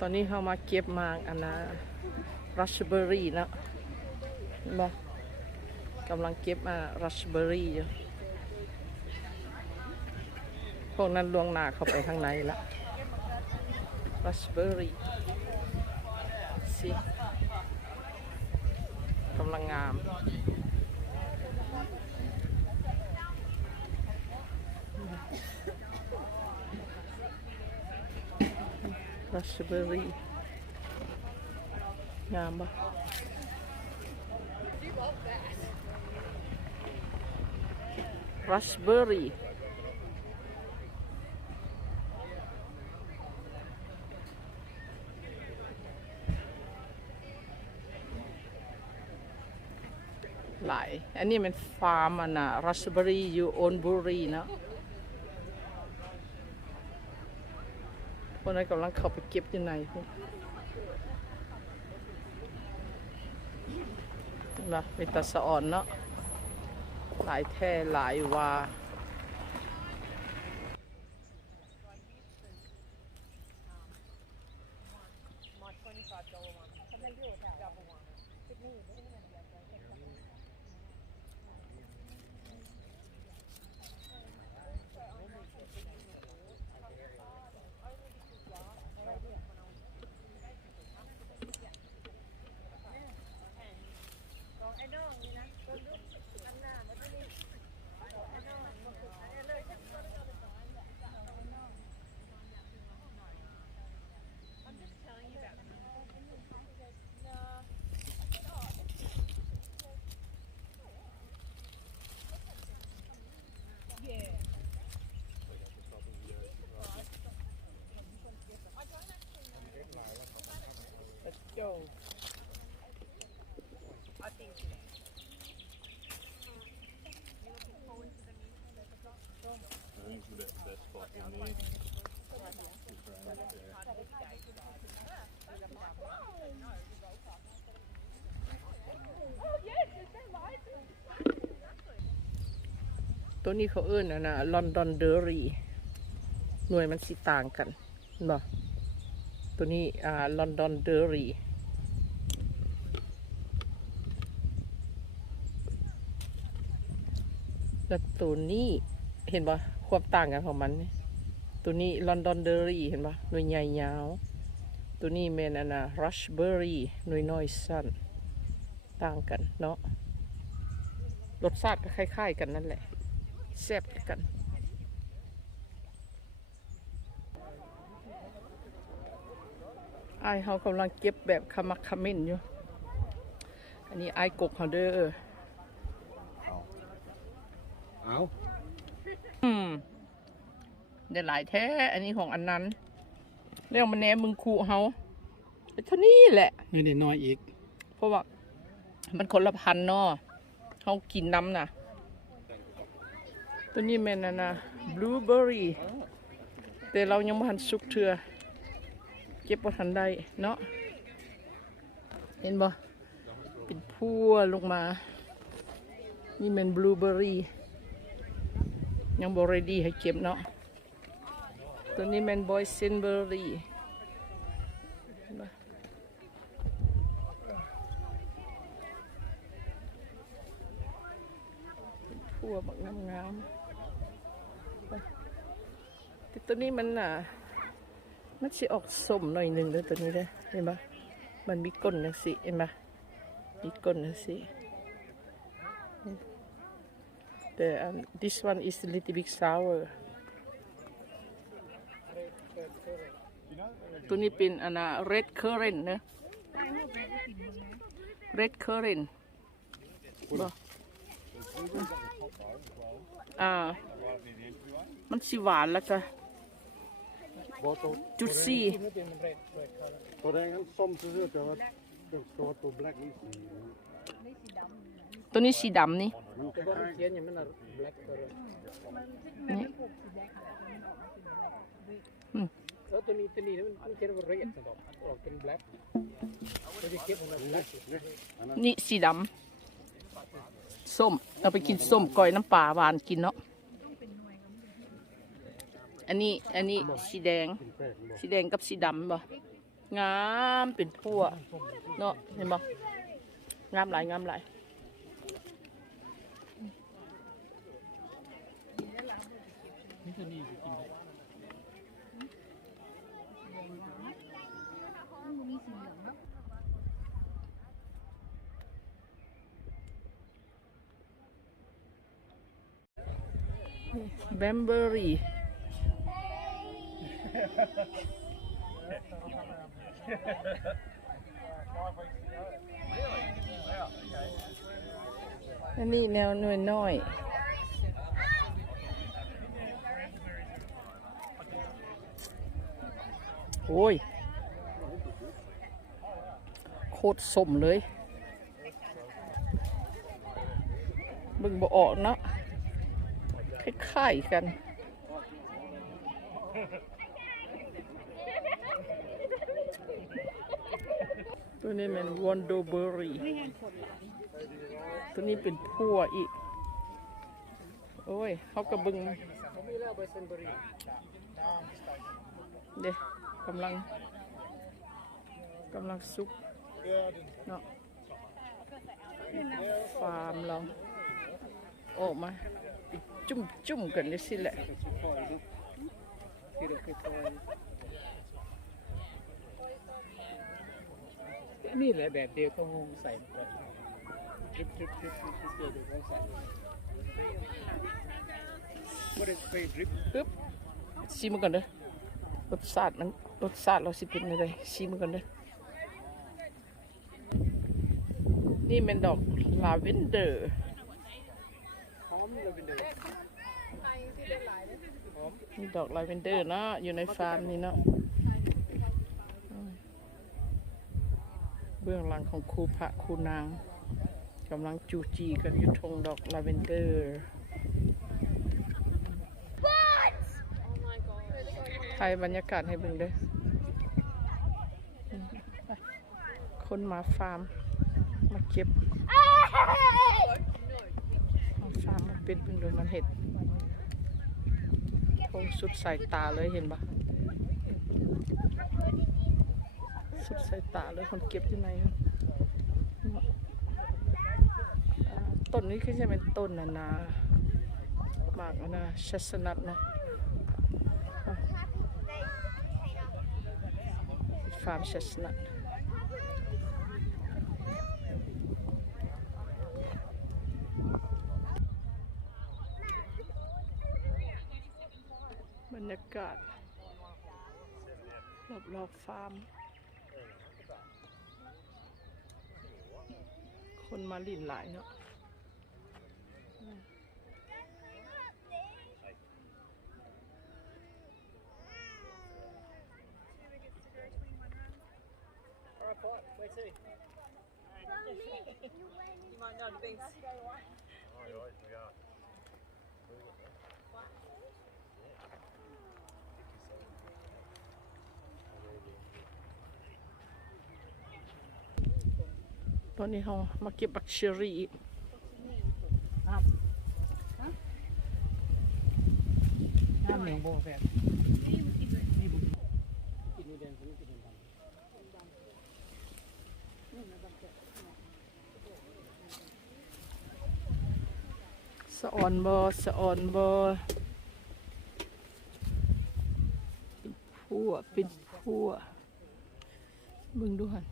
ตอนนี้เขามาเก็บมากอันนะรัชเบอรี่นะเห็นปะกำลังเก็บมารัชเบอรี่อยู่พวกนั้นลวงหนาเข้าไปข้างในละรัชเบอรี่สิกำลังงาม ราสเบอร์รี่งามปะราสเบอร์รี่หลาย อันนี้มันฟาร์มอันน่ะราสเบอร์รี่อยู่โอนบุรีนะ คนนั้นกำลังเข้าไปเก็บอยู่ในพุ่นนะมีแตาสะอ่อนเนาะหลายแท่หลายว่า ตัวนี้เขาเอื้นนะนะลอนดอนเดอรี่หน่วยมันสิต่างกันเห็นบ่ตัวนี้อ่าลอนดอนเดอรี่แล้วตัวนี้เห็นบ่ความต่างกันของมันนี่ ตัวนี้ลอนดอนเดอรี่เห็นบ่หน่วยใหญ่ยาว ตัวนี้เมนอันนะรัชเบอรี่หน่วยน้อยสั้น ต่างกันเนาะรสชาติก็คล้ายๆกันนั่นแหละแซ่บคือกันไอายเขากำลังเก็บแบบขมักเขมิ้นอยู่ อันนี้ไอายกกเขาเด้อเอาอืม ได้หลายแท้ อันนี้ของอันนั้น เรื่องมันแหนมึงคูเฮาแต่เท่านี้แหละนี่นี่น้อยอีก เพราะว่า มันคนละพันเนาะเขากินน้ำน่ะตัวนี้แม่นนะนะบลูเบอรี่แต่เรายังไม่ทันสุกเถื่อเก็บบ่ทันได้เนาะเห็นบ่เป็นพัวลงมา นี่แม่นบลูเบอรี่ยังบ่ ready ให้เก็บเนาะ ตัวนี้แมนบอยเซนเบอรี่เห็นบ่ทั่วบักงามงามๆแต่ตัวนี้มันอะมันสิออกสมหน่อยหนึ่งเลยตัวนี้เลยเห็นปะมันมีก้นจังสิเห็นปะมีก้นจังสิแต่ um, this one is a little bit sour ตัวนี้เป็นอันน่ะ red currant นะ red currant บ่อ่า มันสิหวานแล้วก็บอตัวจุดซี่ตัวแดงนั้นส้มซื่อๆแต่ว่าตัวตัวแบล็กนี่สีตัวนี้สีดำนี่แต่ว่าเขียน แล้วตัวนี้ตัวนี้มันมันเขียนว่า red สันดอกออกเป็น black ตัวที่เก็บมันน่ะ black นี่สีดำส้มเอาไปกินส้มก้อยน้ำปลาหวานกินเนาะอันนี้อันนี้สีแดง สีแดงกับสีดำบ่งามเป็นพั่วเนาะเห็นบ่งามหลายงามหลายนี่ตัวนี้กินได้ แบมเบอรี่อันนี้แนวหน่วยน้อยโอ้ย โคตรสมเลยบึงบ่ออกเนาะ คล้ายๆกัน ตัวนี้มันวอนโดเบอรี่ตัวนี้เป็นพัวอีก โอ้ยเขากระบึงเบอร์เซนเบอรี่เด็กกำลังกำลังซุกเนาะฟาร์มเราออกมา จุ่มจุ่มๆกันเลยสิแหละก็ชิคอยดูที่เราเคยคอยนี่แหละแบบเดียวก็งงใส่แบบทริปทริปทริปทริปทริปเดียวเดียวก็ใส่ What is favorite ปึ๊บซีมันก่อนเด้อรสชาติมันรสชาติเราสิเป็นอะไรซีมันก่อนเด้อนี่เป็นดอกลาเวนเดอร์หอมเลยเป็นเดือด หอมมีดอกลาเวนเดอร์เนาะอยู่ในฟาร์มนี่เนาะเบื้องหลังของครูพระครูนางกำลังจูจีกันอยู่ทงดอกลาเวนเดอร์ถ่ายบรรยากาศให้เบิ่งเด้อคนมาฟาร์ม มาเก็บเอาฟาร์มมาเป็ดเบิ่งโดยมันเห็ด งสุดสายตาเลยเห็นปะสุดสายตาเลยคนเก็บที่ไหนต้นนี้คือจะเป็นต้นนานาหมากนานาชัสนัทเนาะอะฟาร์มชัสนัท รรยากาศรอบรอบๆฟาร์ม คนมาลินหลายเนาะ ตอนนี้เรามาเก็บบักเชอรี่น้ำเหนียวโบแฟนนี่บุกินกินนี่แดงผมกินดำสะออนบอสะออนบอเป็นพัวเป็นพัวมึงดูหัน